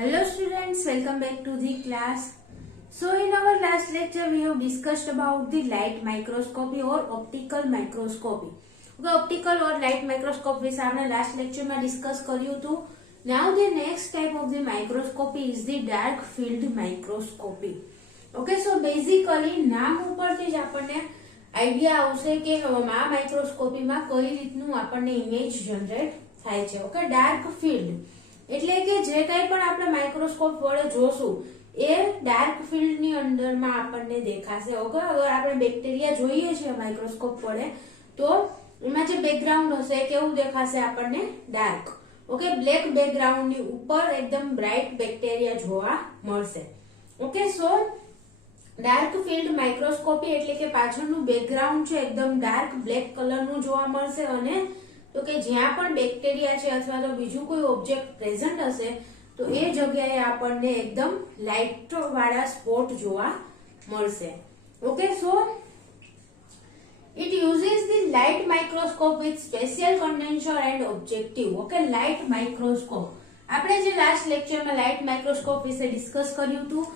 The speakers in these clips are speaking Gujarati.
Hello students, welcome back to the class. So in our last lecture we have discussed about the light microscopy or optical microscopy. Okay, optical or light microscope વિશે આપણે last lecture માં discuss કર્યું હતું. Now the next type of the microscopy is the dark field microscopy. Okay, so basically નામ ઉપરથી જ આપણને આઈડિયા આવશે કે આ માઇક્રોસ્કોપીમાં કઈ રીતનું આપણને ઇમેજ જનરેટ થાય છે. ઓકે, ડાર્ક ફિલ્ડ એટલે કે જે કંઈ પણ આપણે માઇક્રોસ્કોપ વડે જોશું એ ડાર્ક ફિલ્ડ ની અંદરમાં આપણને દેખાશે. ઓકે, અગર આપણે બેક્ટેરિયા જોઈએ છે માઇક્રોસ્કોપ વડે તો એમાં જે બેકગ્રાઉન્ડ હશે કેવું દેખાશે આપણને? ડાર્ક. ઓકે, બ્લેક બેકગ્રાઉન્ડ ની ઉપર એકદમ બ્રાઇટ બેક્ટેરિયા જોવા મળશે. ઓકે, સો ડાર્ક ફિલ્ડ માઇક્રોસ્કોપી એટલે કે પાછળનું બેકગ્રાઉન્ડ છે એકદમ ડાર્ક બ્લેક કલરનું જોવા મળશે અને તો કે જ્યાં પણ બેક્ટેરિયા છે અથવા તો બીજું કોઈ ઓબ્જેક્ટ પ્રેઝન્ટ હશે તો એ જગ્યાએ આપણને એકદમ લાઇટ વાળા સ્પોટ જોવા મળશે. Okay, so it uses the light microscope with special condenser and objective. Okay, light microscope આપણે જે લાસ્ટ લેક્ચરમાં લાઇટ માઇક્રોસ્કોપ વિશે ડિસ્કસ કર્યું હતું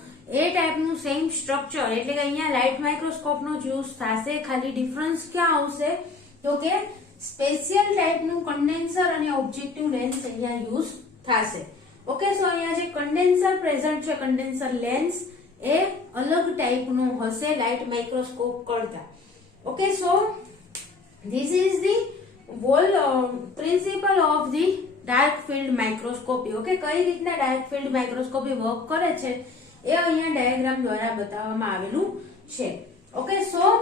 એ ટાઈપનું સેમ સ્ટ્રક્ચર એટલે કે અહીંયા લાઇટ માઇક્રોસ્કોપનો જ યુઝ થશે. ખાલી ડિફરન્સ ક્યાં આવશે તો કે સ્પેશિયલ ટાઈપનું કન્ડેન્સર અને ઓબ્જેક્ટિવ લેન્સ અહીંયા યુઝ થશે. ઓકે, સો અહીંયા જે કન્ડેન્સર પ્રેઝન્ટ છે કન્ડેન્સર લેન્સ એ અલગ ટાઈપનો હશે લાઇટ માઇક્રોસ્કોપ કરતા. Okay, so this is the hall principal of the dark field microscopy. Okay, કઈ રીતના ડાર્ક ફિલ્ડ માઇક્રોસ્કોપી વર્ક કરે છે એ અહીંયા ડાયાગ્રામ દ્વારા બતાવવામાં આવેલું છે. Okay, so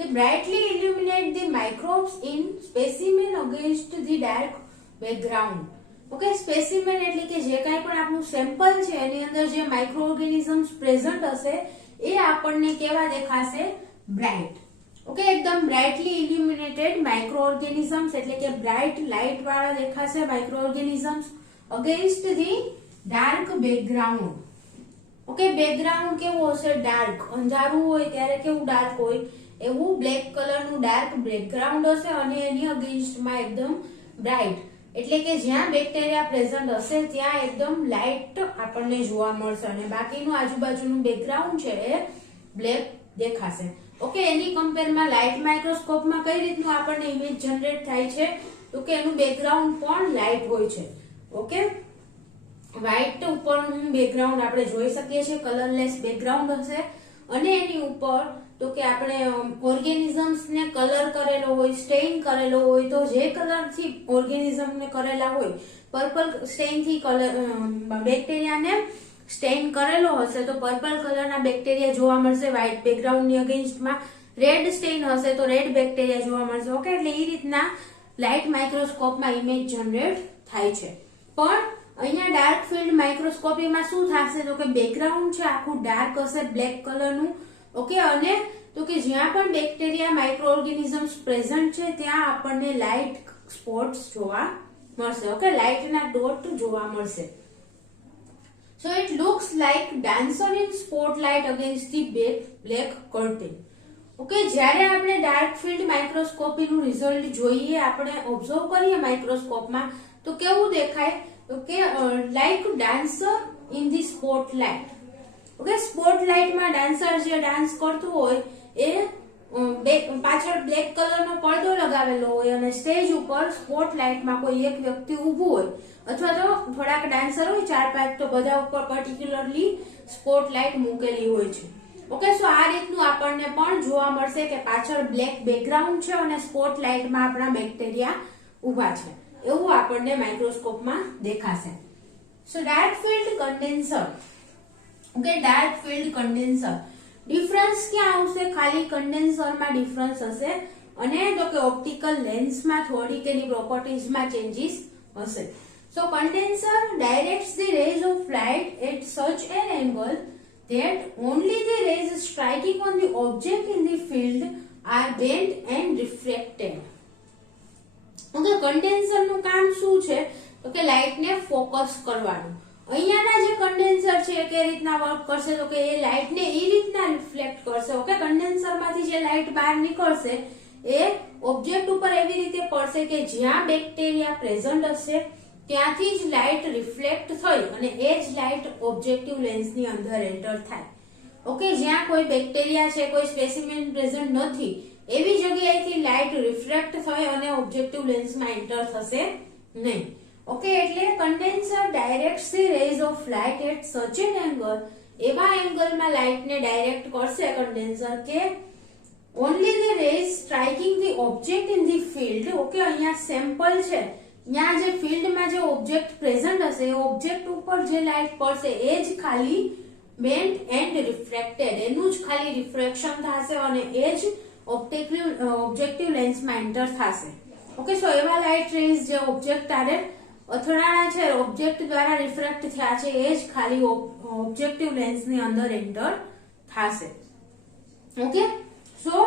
they brightly illuminate the microbes in specimen against the dark background. Okay, specimen એટલે કે જે કાંઈ પણ આપણું સેમ્પલ છે એની અંદર જે માઇક્રો ઓર્ગેનિઝમ્સ પ્રેઝન્ટ હશે એ આપણને કેવા દેખાશે? બ્રાઇટ. ઓકે, એકદમ બ્રાઇટલી ઇલ્યુમિનેટેડ માઇક્રો ઓર્ગેનિઝમ્સ એટલે કે બ્રાઇટ લાઇટ વાળા દેખાશે micro organisms against the dark background. Okay, background કેવું હશે? ડાર્ક. અંધારું હોય ત્યારે કેવું ડાર્ક હોય એવું બ્લેક કલરનું ડાર્ક બેકગ્રાઉન્ડ હશે અને એની અગેન્સ્ટમાં એકદમ બ્રાઇટ એટલે કે જ્યાં બેક્ટેરિયા પ્રેઝન્ટ હશે ત્યાં એકદમ લાઇટ આપણને જોવા મળશે અને બાકીનું આજુબાજુનું બેકગ્રાઉન્ડ છે એ બ્લેક દેખાશે. ઓકે, એની કમ્પેરમાં લાઇટ માઇક્રોસ્કોપમાં કઈ રીતનું આપણને ઇમેજ જનરેટ થાય છે તો કે એનું બેકગ્રાઉન્ડ પણ લાઇટ હોય છે. ઓકે, વ્હાઇટ ઉપરનું બેકગ્રાઉન્ડ આપણે જોઈ શકીએ છીએ, કલરલેસ બેકગ્રાઉન્ડ હશે અને એની ઉપર તો કે આપણે ઓર્ગેનિઝમ્સ ને કલર કરેલો હોય, સ્ટેઇન કરેલો હોય તો જે કલર થી ઓર્ગેનિઝમ ને કરેલા હોય પર્પલ સ્ટેઇન થી કલર બેક્ટેરિયાને સ્ટેઇન કરેલો હશે તો પર્પલ કલરના બેક્ટેરિયા જોવા મળશે વ્હાઇટ બેકગ્રાઉન્ડ ની અગેન્સ્ટમાં. રેડ સ્ટેઇન હશે તો રેડ બેક્ટેરિયા જોવા મળશે. ઓકે, એટલે એ રીતના લાઇટ માઇક્રોસ્કોપમાં ઇમેજ જનરેટ થાય છે. પણ અહીંયા ડાર્ક ફિલ્ડ માઇક્રોસ્કોપીમાં શું થશે તો કે બેકગ્રાઉન્ડ છે આખું ડાર્ક હશે બ્લેક કલરનું. ઓકે, અને તો કે જ્યાં પણ બેક્ટેરિયા માઇક્રો ઓર્ગેનિઝમ્સ પ્રેઝન્ટ છે ત્યાં આપણને લાઇટ સ્પોટ્સ જોવા મળશે. ઓકે, લાઇટના ડોટ જોવા મળશે. So it looks like dancer in spotlight against the black curtain. Okay, જ્યારે આપણે ડાર્ક ફિલ્ડ માઇક્રોસ્કોપીનું રિઝલ્ટ જોઈએ આપણે ઓબ્ઝર્વ કરીએ માઇક્રોસ્કોપમાં તો કેવું દેખાય તો કે like dancer in the spotlight. Okay, સ્પોટલાઇટમાં ડાન્સર જે ડાન્સ કરતું હોય એ પાછળ બ્લેક કલરનો પડદો લગાવેલો હોય અને સ્ટેજ ઉપર સ્પોટલાઇટમાં કોઈ એક વ્યક્તિ ઊભું હોય અથવા તો થોડાક ડાન્સર હોય 4-5 તો બધા ઉપર પર્ટિક્યુલરલી સ્પોટલાઇટ મૂકેલી હોય છે. ઓકે, સો આ રીતનું આપણને પણ જોવા મળશે કે પાછળ બ્લેક બેકગ્રાઉન્ડ છે અને સ્પોટલાઇટમાં આપણા બેક્ટેરિયા ઊભા છે એવું આપણને માઇક્રોસ્કોપમાં દેખાશે. So dark field condenser. Okay, dark field condenser difference ક્યાં આવશે? ખાલી કન્ડેન્સરમાં ડિફરન્સ હશે અને તો કે ઓપ્ટિકલ લેન્સમાં થોડીક એની પ્રોપર્ટીઝમાં ચેન્જીસ હશે. So condenser directs the rays of light at such an angle that only the rays striking on the object in the field are bent and refracted. Okay, કન્ડેન્સરનું કામ શું છે તો કે લાઇટને ફોકસ કરવાનું. અહીંયાના જે કન્ડેન્સર છે એ કઈ રીતના વર્ક કરશે તો કે એ લાઇટને એ રીતના રિફ્લેક્ટ કરશે. ઓકે, કન્ડેન્સરમાંથી જે લાઇટ બહાર નીકળશે એ ઓબ્જેક્ટ ઉપર એવી રીતે પડશે કે જ્યાં બેક્ટેરિયા પ્રેઝન્ટ હશે ત્યાંથી જ લાઇટ રિફ્લેક્ટ થઈ અને એ જ લાઇટ ઓબ્જેક્ટિવ લેન્સની અંદર એન્ટર થાય. ઓકે, જ્યાં કોઈ બેક્ટેરિયા છે, કોઈ સ્પેસિમેન પ્રેઝન્ટ નથી, એવી જગ્યાએથી લાઇટ રિફ્લેક્ટ થઈ અને ઓબ્જેક્ટિવ લેન્સમાં એન્ટર થશે નહીં. ઓકે, એટલે condenser directs the rays of light at such an angle, એવા એંગલમાં લાઇટને ડાયરેક્ટ કરશે કન્ડેન્સર કે only the rays striking the object in the field. Okay, અહીંયા સેમ્પલ છે, ત્યાં જે ફિલ્ડમાં જે ઓબ્જેક્ટ પ્રેઝન્ટ હશે એ ઓબ્જેક્ટ ઉપર જે લાઇટ પડશે એ જ ખાલી બેન્ટ એન્ડ રિફ્રેક્ટેડ, એનું જ ખાલી રિફ્રેક્શન થશે અને એ જ ઓબ્જેક્ટિવ લેન્સમાં એન્ટર થશે. ઓકે, સો એવા લાઇટ રેઝ જે ઓબ્જેક્ટ આરે અથડાણા છે, ઓબ્જેક્ટ દ્વારા રિફ્રેક્ટ થયા છે, એ જ ખાલી ઓબ્જેક્ટિવ લેન્સની અંદર એન્ટર થશે. ઓકે, સો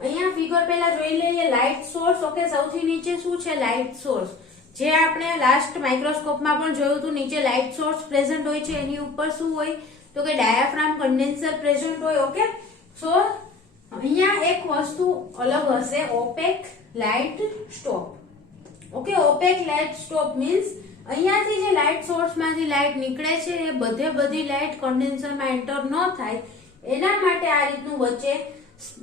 અહીંયા ફિગર પહેલા જોઈ લઈએ લાઇટ સોર્સ. ઓકે, સૌથી નીચે શું છે? Light source. જે આપણે લાસ્ટ માઇક્રોસ્કોપમાં પણ જોયું હતું, નીચે લાઇટ સોર્સ પ્રેઝન્ટ હોય છે, એની ઉપર શું હોય તો કે ડાયાફ્રામ કન્ડેન્સર પ્રેઝન્ટ હોય. ઓકે, સો અહીંયા એક વસ્તુ અલગ હશે, opaque light stop. Okay, opaque light stop means અહીંયાથી જે લાઇટ સોર્સમાંથી લાઇટ નીકળે છે એ બધી લાઇટ કન્ડેન્સરમાં એન્ટર ન થાય એના માટે આ રીતનું વચ્ચે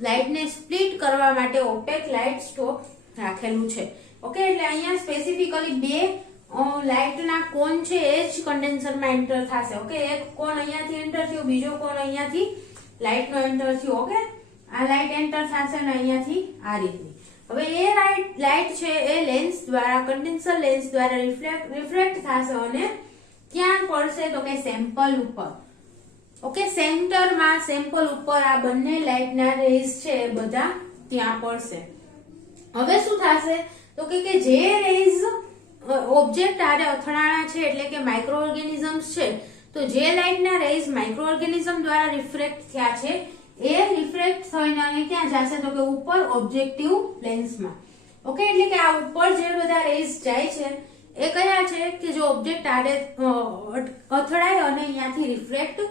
લાઇટને સ્પ્લિટ કરવા માટે ઓપેક લાઇટ સ્ટોપ રાખેલું છે. ઓકે, એટલે અહીંયા સ્પેસિફિકલી બે લાઇટના કોન છે એ જ કન્ડેન્સરમાં એન્ટર થશે. ઓકે, એક કોન અહીંયાથી એન્ટર થયો, બીજો કોન અહીંયાથી લાઇટનો એન્ટર થયો. ઓકે, આ લાઇટ એન્ટર થશે અને અહીંયાથી આ રીતની. હવે એ લાઇટ છે એ લેન્સ દ્વારા, કન્ડેન્સર લેન્સ દ્વારા રિફ્લેક્ટ થશે અને ક્યાં પડશે તો કે સેમ્પલ ઉપર. ઓકે, સેન્ટરમાં સેમ્પલ ઉપર આ બંને લાઇટના રેઝ છે એ બધા ત્યાં પડશે. હવે શું થશે તો કે જે રેઝ ઓબ્જેક્ટ આરે અથડાણા છે એટલે કે માઇક્રો ઓર્ગેનિઝમ્સ છે, તો જે લાઇટના રેઝ માઇક્રો ઓર્ગેનિઝમ દ્વારા રિફ્રેક્ટ થયા છે એ રિફ્રેક્ટ થઈને અને ક્યાં જશે તો કે ઉપર ઓબ્જેક્ટિવ લેન્સમાં. ઓકે, એટલે કે આ ઉપર જે બધા રેઝ જાય છે એ કયા છે કે જે ઓબ્જેક્ટ આરે અથડાય અને અહીંયાથી રિફ્લેક્ટ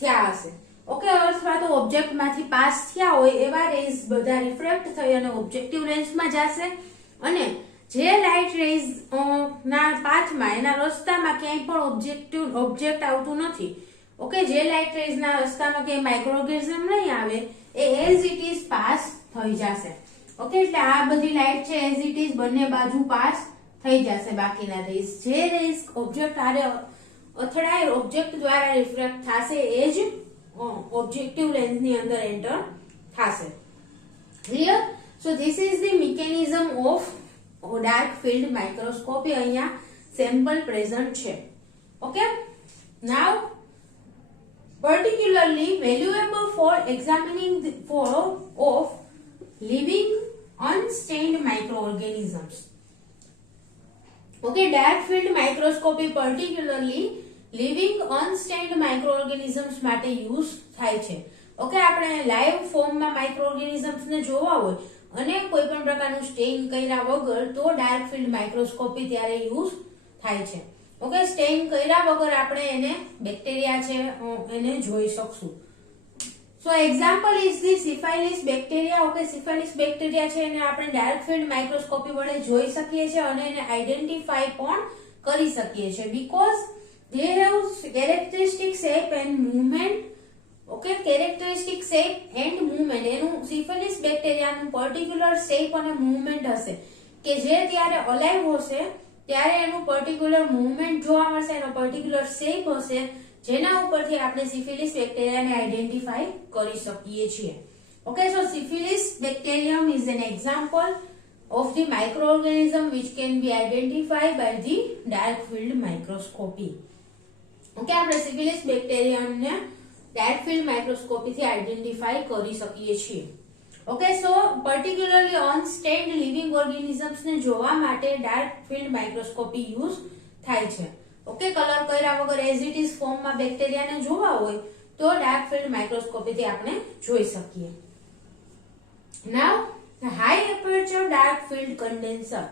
થયા હશે. ઓકે, અથવા તો ઓબ્જેક્ટમાંથી પાસ થયા હોય એવા રેઝ બધા રિફ્રેક્ટ થઈ અને ઓબ્જેક્ટિવ લેન્સમાં જશે અને જે લાઇટ રેઝ ના પાથમાં, એના રસ્તામાં ક્યાંય પણ ઓબ્જેક્ટ આવતું નથી. ઓકે, જે લાઇટ રેઝ ના રસ્તામાં ક્યાંય માઇક્રો ઓર્ગેનિઝમ નહીં આવે એ એઝ ઇટ ઇઝ પાસ થઈ જશે. ઓકે, એટલે આ બધી લાઇટ છે એઝ ઇટ ઇઝ બંને બાજુ પાસ થઈ જશે. બાકીના રેઝ, જે રેઝ ઓબ્જેક્ટ આરે અથડાય ઓબ્જેક્ટ દ્વારા રિફ્રેક્ટ થશે એ જ ઓબ્જેક્ટિવ લેન્સની અંદર એન્ટર થશે. Clear? So this is the mechanism of dark field microscopy. અહીંયા સેમ્પલ પ્રેઝન્ટ છે. Okay, now particularly valuable for examining the flow of living unstained microorganisms. Okay, dark field microscopy particularly living unstained microorganisms માટે યુઝ થાય છે. ઓકે, આપણે લાઈવ ફોર્મમાં માઇક્રોઓર્ગેનિઝમ્સ ને જોવા હોય અને કોઈ પણ પ્રકારનું સ્ટેઇન કર્યા વગર તો ડાર્ક ફિલ્ડ માઇક્રોસ્કોપી ત્યારે યુઝ થાય છે. ઓકે, સ્ટેઇન કર્યા વગર આપણે એને બેક્ટેરિયા છે એને જોઈ શકશું. So example is the syphilis bacteria. Okay, syphilis bacteria છે એને આપણે ડાર્ક ફિલ્ડ માઇક્રોસ્કોપી વડે જોઈ શકીએ છીએ અને એને આઈડેન્ટિફાઈ પણ કરી શકીએ છીએ because they have characteristic shape and movement. Okay, characteristic shape and movement, એનું સિફિલિસ બેક્ટેરિયાનું પર્ટિક્યુલર શેપ અને મૂવમેન્ટ હશે કે જે ત્યારે અલાઇવ હશે ત્યારે એનું પર્ટિક્યુલર મૂવમેન્ટ જોવા મળશે, એનો પર્ટિક્યુલર શેપ હશે જેના ઉપરથી આપણે સિફિલિસ બેક્ટેરિયાને આઈડેન્ટિફાઈ કરી શકીએ છીએ. Okay, so syphilis bacterium is an example of the microorganism which can be identified by the dark field microscopy. Okay, આપણે સિફિલિસ બેક્ટેરિયમને ડાર્ક ફિલ્ડ માઇક્રોસ્કોપી થી આઈડેન્ટિફાઈ કરી શકીએ છીએ. ઓકે, સો પર્ટિક્યુલરલી અનસ્ટેન્ડ લિવિંગ ઓર્ગેનિઝમ્સ ને જોવા માટે ડાર્ક ફિલ્ડ માઇક્રોસ્કોપી યુઝ થાય છે. ઓકે, કલર કર્યા વગર એઝ ઇટ ઇઝ ફોર્મમાં બેક્ટેરિયાને જોવા હોય તો ડાર્ક ફિલ્ડ માઇક્રોસ્કોપી થી આપણે જોઈ શકીએ. Now high aperture dark field condenser.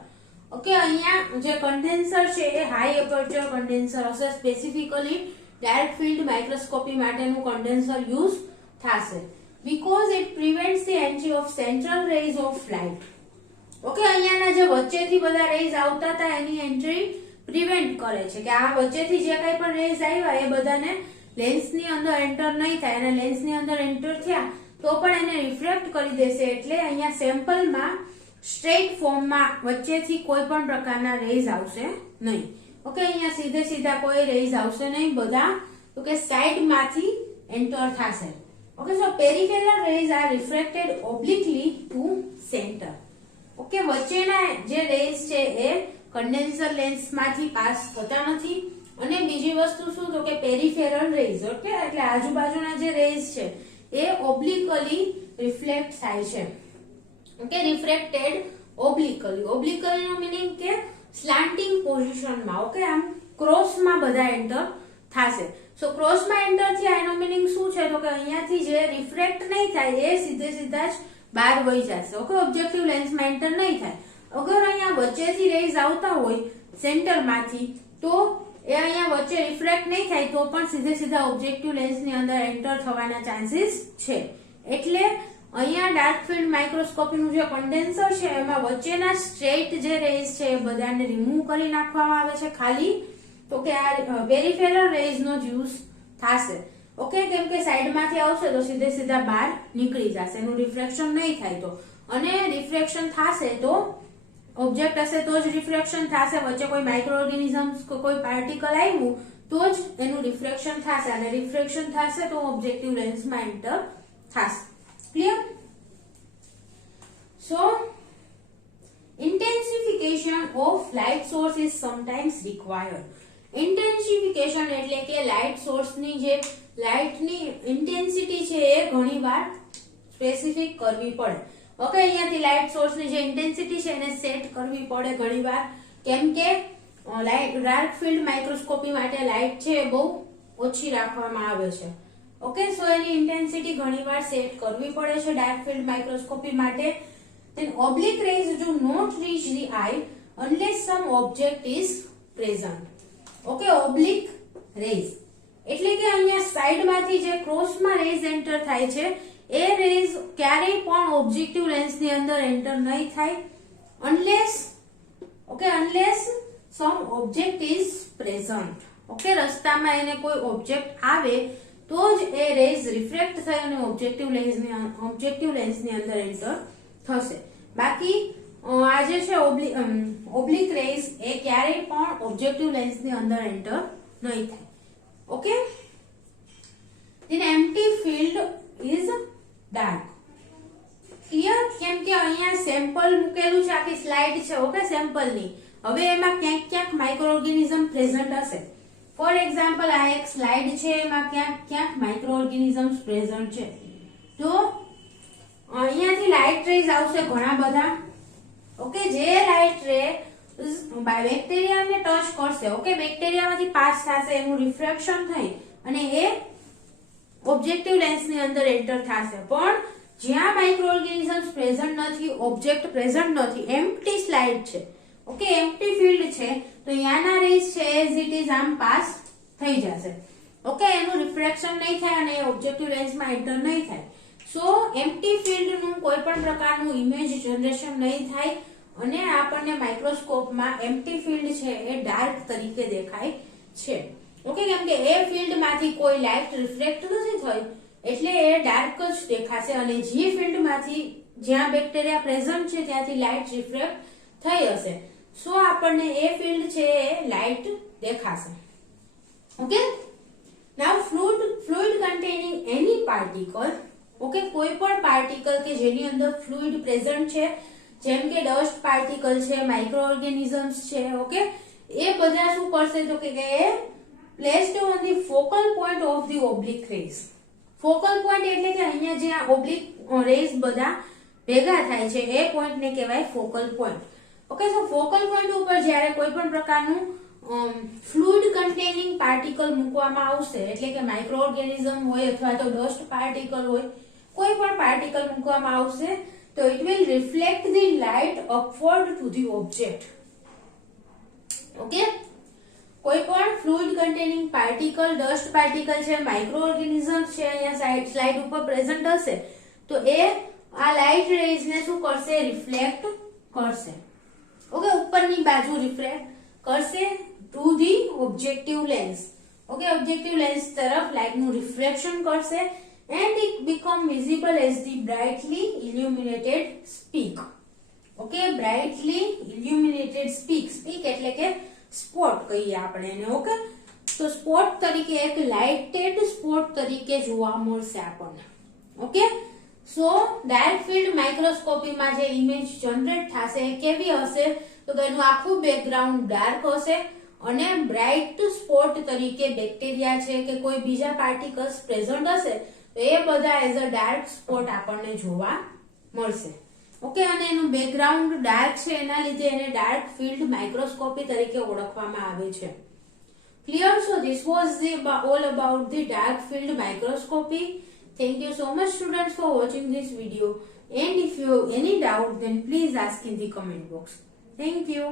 Okay, અહીંયા જે કન્ડેન્સર છે એ હાઈ એપર્ચર કન્ડેન્સર હશે. સ્પેસિફિકલી ડાર્ક ફિલ્ડ માઇક્રોસ્કોપી માટેનું કન્ડેન્સર યુઝ થશે because it prevents the entry of central rays of light. Okay, અહીંયાના જે વચ્ચેથી બધા રેઝ આવતા હતા એની એન્ટ્રી પ્રિવેન્ટ કરે છે કે આ વચ્ચેથી જે કઈ પણ રેઝ આવ્યા એ બધાને લેન્સની અંદર એન્ટર નહીં થાય, અને લેન્સની અંદર એન્ટર થયા તો પણ એને રિફ્રેક્ટ કરી દેશે. એટલે અહીંયા સેમ્પલમાં સ્ટ્રેટ ફોર્મમાં વચ્ચેથી કોઈ પણ પ્રકારના રેઝ આવશે નહીં. ઓકે, અહીંયા સીધે સીધા કોઈ રેઝ આવશે નહીં, બધા તો કે સાઈડમાંથી એન્ટર થશે. Okay, so peripheral rays are refracted obliquely to centre. Okay, વચ્ચેના જે રેઝ છે એ કન્ડેન્સર લેન્સમાંથી પાસ થતા નથી. અને બીજી વસ્તુ શું તો કે પેરિફેરલ રેઝ. ઓકે, એટલે આજુબાજુના જે રેઝ છે એ ઓબ્લિકલી રિફ્લેક્ટ થાય છે. Okay, refracted obliquely. ઓબ્લિકલી નો મીનિંગ કે સ્લાન્ટિંગ પોઝિશનમાં. ઓકે, આમ ક્રોસમાં બધા એન્ટર થશે. સો ક્રોસમાં એન્ટર થયા એનો મીનિંગ શું છે તો કે અહીંયાથી જે રિફ્રેક્ટ નહીં થાય એ સીધે સીધા જ બહાર વહી જશે. ઓકે, ઓબ્જેક્ટિવ લેન્સમાં એન્ટર નહીં થાય. અગર અહીંયા વચ્ચેથી રેઝ આવતા હોય સેન્ટરમાંથી તો એ અહીંયા વચ્ચે રિફ્રેક્ટ નહીં થાય તો પણ સીધે સીધા ઓબ્જેક્ટિવ લેન્સની અંદર એન્ટર થવાના ચાન્સીસ છે. એટલે અહીંયા ડાર્ક ફિલ્ડ માઇક્રોસ્કોપીનું જે કન્ડેન્સર છે એમાં વચ્ચેના સ્ટ્રેટ જે રેઝ છે એ બધાને રિમૂવ કરી નાખવામાં આવે છે. ખાલી તો કે આ પેરિફેરલ રેઝ નો જ યુઝ થશે. ઓકે, કેમ કે સાઈડમાંથી આવશે તો સીધે સીધા બહાર નીકળી જશે, એનું રિફ્રેક્શન નહીં થાય તો. અને રિફ્રેક્શન થશે તો ઓબ્જેક્ટ હશે તો જ રિફ્રેક્શન થશે. વચ્ચે કોઈ માઇક્રો ઓર્ગેનિઝમ્સ કોઈ પાર્ટિકલ આવ્યું તો જ એનું રિફ્રેક્શન થશે, અને રિફ્રેક્શન થશે તો ઓબ્જેક્ટિવ લેન્સમાં એન્ટર થશે. Clear? So intensification of light source is sometimes required. ઇન્ટેન્સિફિકેશન એટલે કે લાઇટ સોર્સની જે લાઇટની ઇન્ટેન્સિટી છે એ ઘણીવાર સ્પેસિફિક કરવી પડે. ઓકે, અહીંયાથી લાઇટ સોર્સની જે ઇન્ટેન્સિટી છે એને સેટ કરવી પડે ઘણીવાર, કેમ કે ડાર્ક ફિલ્ડ માઇક્રોસ્કોપી માટે લાઇટ છે એ બહુ ઓછી રાખવામાં આવે છે. ઓકે, સો એની ઇન્ટેન્સિટી ઘણીવાર સેટ કરવી પડે છે ડાર્ક ફિલ્ડ માઇક્રોસ્કોપી માટે. Then oblique rays do not reach the eye unless some object is present. Okay, oblique rays એટલે કે અહીંયા સાઈડમાંથી જે ક્રોસમાં રેઝ એન્ટર થાય છે એ રેઝ ક્યારેય પણ ઓબ્જેક્ટિવ લેન્સની અંદર એન્ટર નહીં થાય unless some object is present. Okay, રસ્તામાં એને કોઈ ઓબ્જેક્ટ આવે તો જ એ રેઝ રિફ્રેક્ટ થાય અને ઓબ્જેક્ટિવ લેન્સની અંદર એન્ટર થશે. બાકી આ જે છે ઓબ્લિક રેઝ એ ક્યારેય પણ ઓબ્જેક્ટિવ લેન્સની અંદર એન્ટર નહીં થાય. Okay, then empty field is dark. Clear? કેમ કે અહીંયા સેમ્પલ મૂકેલું છે, આખી સ્લાઇડ છે. ઓકે, સેમ્પલની હવે એમાં ક્યાંક ક્યાંક માઇક્રો ઓર્ગેનિઝમ પ્રેઝન્ટ હશે. ફોર એક્ઝામ્પલ આ એક સ્લાઇડ છે, એમાં ક્યાંક ક્યાંક માઇક્રો ઓર્ગેનિઝમ્સ પ્રેઝન્ટ છે. તો અહીંયાથી લાઇટ રેઝ આવશે ઘણા બધા. ઓકે, જે લાઇટ રે બેક્ટેરિયાને ટચ કરશે, ઓકે, બેક્ટેરિયામાંથી પાસ થશે, એનું રિફ્રેક્શન થઈ અને એ ઓબ્જેક્ટિવ લેન્સની અંદર એન્ટર થશે. પણ જ્યાં માઇક્રો ઓર્ગેનિઝમ્સ પ્રેઝન્ટ નથી, ઓબ્જેક્ટ પ્રેઝન્ટ નથી, એમ્પ્ટી સ્લાઇડ છે, ઓકે, એમ્પ્ટી ફિલ્ડ છે, તો ત્યાંના રેઝ છે એઝ ઇટ ઇઝ આમ પાસ થઈ જશે. ઓકે, એનું રિફ્રેક્શન નહીં થાય અને ઓબ્જેક્ટિવ લેન્સમાં એન્ટર નહીં થાય. સો એમ્પ્ટી ફિલ્ડનું કોઈ પણ પ્રકારનું ઇમેજ જનરેશન નહીં થાય અને આપણને માઇક્રોસ્કોપમાં એમ્પ્ટી ફિલ્ડ છે એ ડાર્ક તરીકે દેખાય છે. ઓકે, કેમ કે એ ફિલ્ડમાંથી કોઈ લાઇટ રિફ્લેક્ટ નથી થઈ એટલે એ ડાર્ક જ દેખાશે, અને જે ફિલ્ડમાંથી જ્યાં બેક્ટેરિયા પ્રેઝન્ટ છે ત્યાંથી લાઇટ રિફ્લેક્ટ થઈ હશે, સો આપણને એ ફિલ્ડ છે એ લાઇટ દેખાશે. ઓકે, નાઉ ફ્લુઇડ કન્ટેનિંગ એની પાર્ટિકલ. ઓકે, કોઈ પણ પાર્ટિકલ કે જેની અંદર ફ્લુઇડ પ્રેઝન્ટ છે, જેમ કે ડસ્ટ પાર્ટિકલ છે, માઇક્રો ઓર્ગેનિઝમ્સ છે, ઓકે, એ બધા શું કરશે તો કે એ placed on the focal point of the oblique rays. Focal point એટલે કે અહીંયા જે ઓબ્લિક રેઝ બધા ભેગા થાય છે એ પોઈન્ટને કહેવાય ફોકલ પોઈન્ટ. ઓકે, સો ફોકલ પોઈન્ટ ઉપર જ્યારે કોઈ પણ પ્રકારનું ફ્લુઇડ કન્ટેનિંગ પાર્ટિકલ મૂકવામાં આવશે, એટલે કે માઇક્રો ઓર્ગેનિઝમ હોય અથવા તો ડસ્ટ પાર્ટિકલ હોય, કોઈ પણ પાર્ટિકલ મૂકવામાં આવશે તો it will reflect the light upward to the object. Okay, કોઈ પણ fluid containing particle, dust particle છે, માઇક્રો ઓર્ગેનિઝમ છે, અહીંયા સ્લાઇડ ઉપર પ્રેઝન્ટ હશે તો એ આ લાઇટ રેઝ ને શું કરશે? રિફ્લેક્ટ કરશે. ઓકે, ઉપરની બાજુ રિફ્લેક્ટ કરશે to the objective lens. Okay, objective lens તરફ લાઇટ નું રિફ્લેક્શન કરશે and it become visible as the brightly illuminated speak. Okay, brightly illuminated speak. Speak એટલે કે સ્પોટ કહીએ આપણે એને. ઓકે, તો સ્પોટ તરીકે એક લાઇટેડ સ્પોટ તરીકે જોવા મળશે આપણને. ઓકે, સો ડાર્ક ફિલ્ડ માઇક્રોસ્કોપીમાં જે ઇમેજ જનરેટ થશે એ કેવી હશે? તો એનું આખું બેકગ્રાઉન્ડ ડાર્ક હશે અને બ્રાઇટ સ્પોટ તરીકે બેક્ટેરિયા છે કે કોઈ બીજા પાર્ટિકલ્સ પ્રેઝન્ટ હશે તો એ બધા એઝ અ ડાર્ક સ્પોટ આપણને જોવા મળશે. ઓકે, અને એનું બેકગ્રાઉન્ડ ડાર્ક છે એના લીધે એને ડાર્ક ફિલ્ડ માઇક્રોસ્કોપી તરીકે ઓળખવામાં આવે છે. Clear? So this was all about the dark field microscopy. Thank you so much students for watching this video, and if you have any doubt then please ask in the comment box. Thank you.